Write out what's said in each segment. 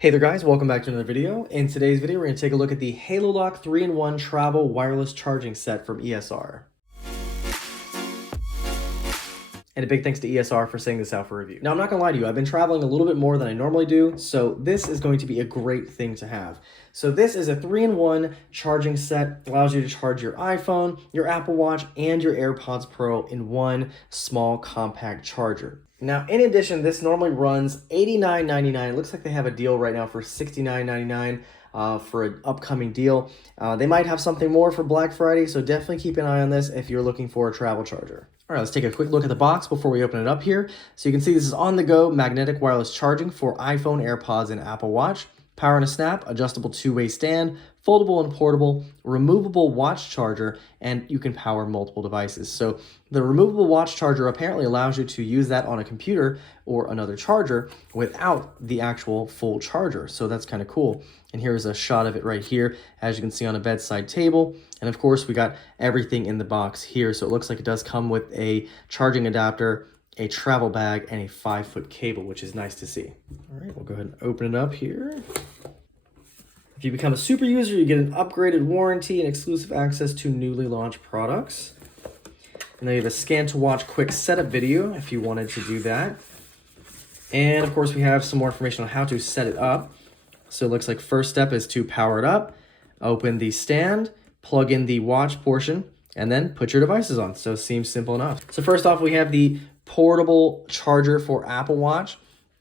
Hey there guys, welcome back to another video. In today's video, we're going to take a look at the Halo Lock 3-in-1 Travel Wireless Charging Set from ESR. And a big thanks to ESR for sending this out for review. Now, I'm not gonna lie to you, I've been traveling a little bit more than I normally do, so this is going to be a great thing to have. So this is a 3-in-1 charging set, allows you to charge your iPhone, your Apple Watch, and your AirPods Pro in one small compact charger. Now, in addition, this normally runs $89.99. It looks like they have a deal right now for $69.99 for an upcoming deal. They might have something more for Black Friday, so definitely keep an eye on this if you're looking for a travel charger. All right, let's take a quick look at the box before we open it up here. So you can see this is on-the-go magnetic wireless charging for iPhone, AirPods, and Apple Watch. Power and a snap, adjustable two-way stand, foldable and portable, removable watch charger, and you can power multiple devices. So the removable watch charger apparently allows you to use that on a computer or another charger without the actual full charger. So that's kind of cool. And here's a shot of it right here, as you can see on a bedside table. And of course, we got everything in the box here. So it looks like it does come with a charging adapter, a travel bag, and a 5-foot cable, which is nice to see. All right, we'll go ahead and open it up here. If you become a super user, you get an upgraded warranty and exclusive access to newly launched products. And then you have a scan to watch quick setup video if you wanted to do that. And of course, we have some more information on how to set it up. So it looks like first step is to power it up, open the stand, plug in the watch portion, and then put your devices on. So it seems simple enough. So first off, we have the portable charger for Apple Watch.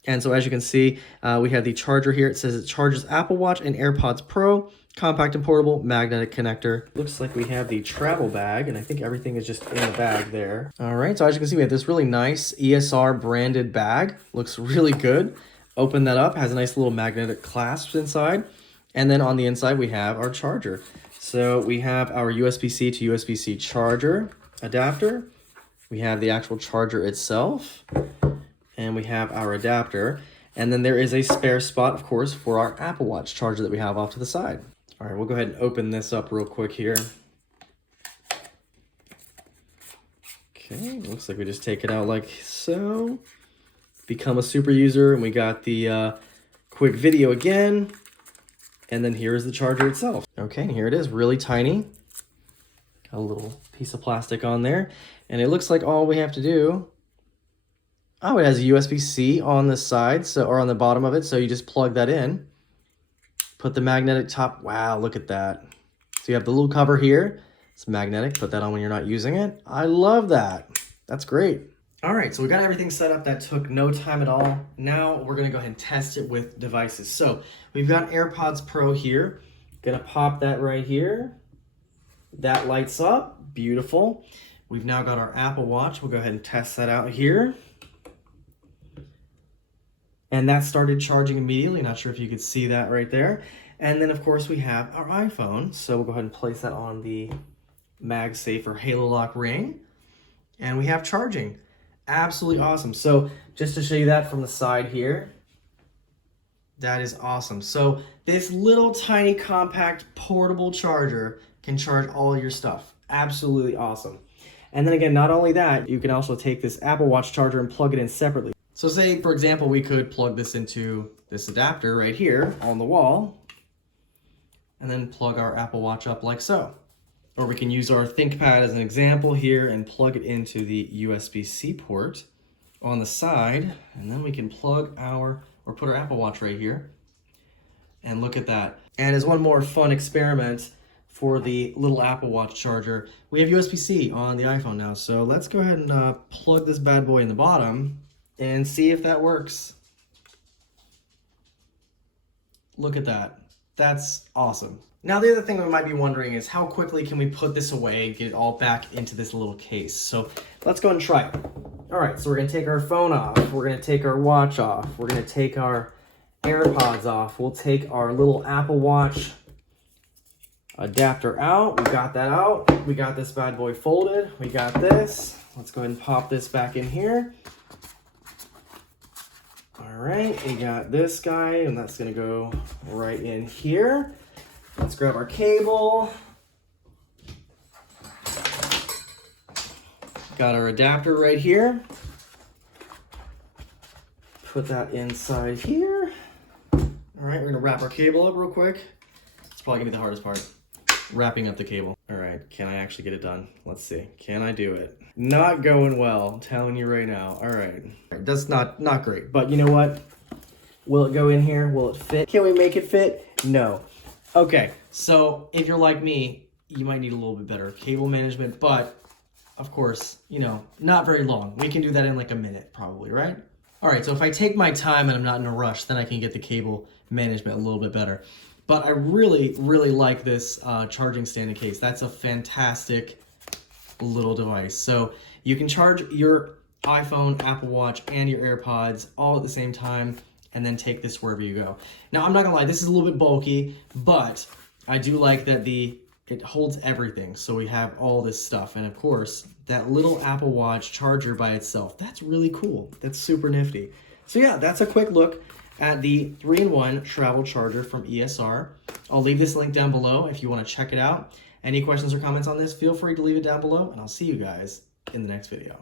And so as you can see, we have the charger here. It says it charges Apple Watch and AirPods Pro, compact and portable, magnetic connector. Looks like we have the travel bag, and I think everything is just in the bag there. All right, so as you can see, we have this really nice ESR branded bag. Looks really good. Open that up, has a nice little magnetic clasp inside. And then on the inside, we have our charger. So we have our USB-C to USB-C charger adapter. We have the actual charger itself. And we have our adapter. And then there is a spare spot, of course, for our Apple Watch charger that we have off to the side. All right, we'll go ahead and open this up real quick here. Okay, looks like we just take it out like so. Become a super user, and we got the quick video again. And then here is the charger itself. Okay, and here it is, really tiny. Got a little piece of plastic on there. And it looks like all we have to do, it has a USB-C on the side, or on the bottom of it, so you just plug that in. Put the magnetic top, wow, look at that. So you have the little cover here, it's magnetic, put that on when you're not using it. I love that, that's great. All right, so we got everything set up. That took no time at all. Now we're gonna go ahead and test it with devices. So we've got AirPods Pro here. Gonna pop that right here. That lights up, beautiful. We've now got our Apple Watch. We'll go ahead and test that out here. And that started charging immediately. Not sure if you could see that right there. And then of course we have our iPhone. So we'll go ahead and place that on the MagSafe or Halo Lock ring. And we have charging. Absolutely awesome. So just to show you that from the side here, that is awesome. So this little tiny compact portable charger can charge all your stuff. Absolutely awesome. And then again, not only that, you can also take this Apple Watch charger and plug it in separately. So say, for example, we could plug this into this adapter right here on the wall and then plug our Apple Watch up like so. Or we can use our ThinkPad as an example here and plug it into the USB-C port on the side. And then we can plug put our Apple Watch right here. And look at that. And as one more fun experiment for the little Apple Watch charger, we have USB-C on the iPhone now. So let's go ahead and plug this bad boy in the bottom and see if that works. Look at that. That's awesome. Now, the other thing we might be wondering is how quickly can we put this away and get it all back into this little case? So let's go and try it. All right, so we're gonna take our phone off. We're gonna take our watch off. We're gonna take our AirPods off. We'll take our little Apple Watch adapter out. We got that out. We got this bad boy folded. We got this. Let's go ahead and pop this back in here. All right, we got this guy, and that's gonna go right in here. Let's grab our cable. Got our adapter right here. Put that inside here. All right, we're gonna wrap our cable up real quick. It's probably gonna be the hardest part, wrapping up the cable. All right, can I actually get it done? Let's see, can I do it? Not going well, I'm telling you right now. All right, that's not great, but you know what? Will it go in here? Will it fit? Can we make it fit? No. Okay, so if you're like me, you might need a little bit better cable management, but of course, you know, not very long. We can do that in like a minute probably, right? All right, so if I take my time and I'm not in a rush, then I can get the cable management a little bit better. But I really, really like this charging stand and case. That's a fantastic little device. So you can charge your iPhone, Apple Watch, and your AirPods all at the same time, and then take this wherever you go. Now, I'm not gonna lie, this is a little bit bulky, but I do like that it holds everything. So we have all this stuff. And of course, that little Apple Watch charger by itself, that's really cool. That's super nifty. So yeah, that's a quick look at the 3-in-1 travel charger from ESR. I'll leave this link down below if you want to check it out. Any questions or comments on this, feel free to leave it down below, and I'll see you guys in the next video.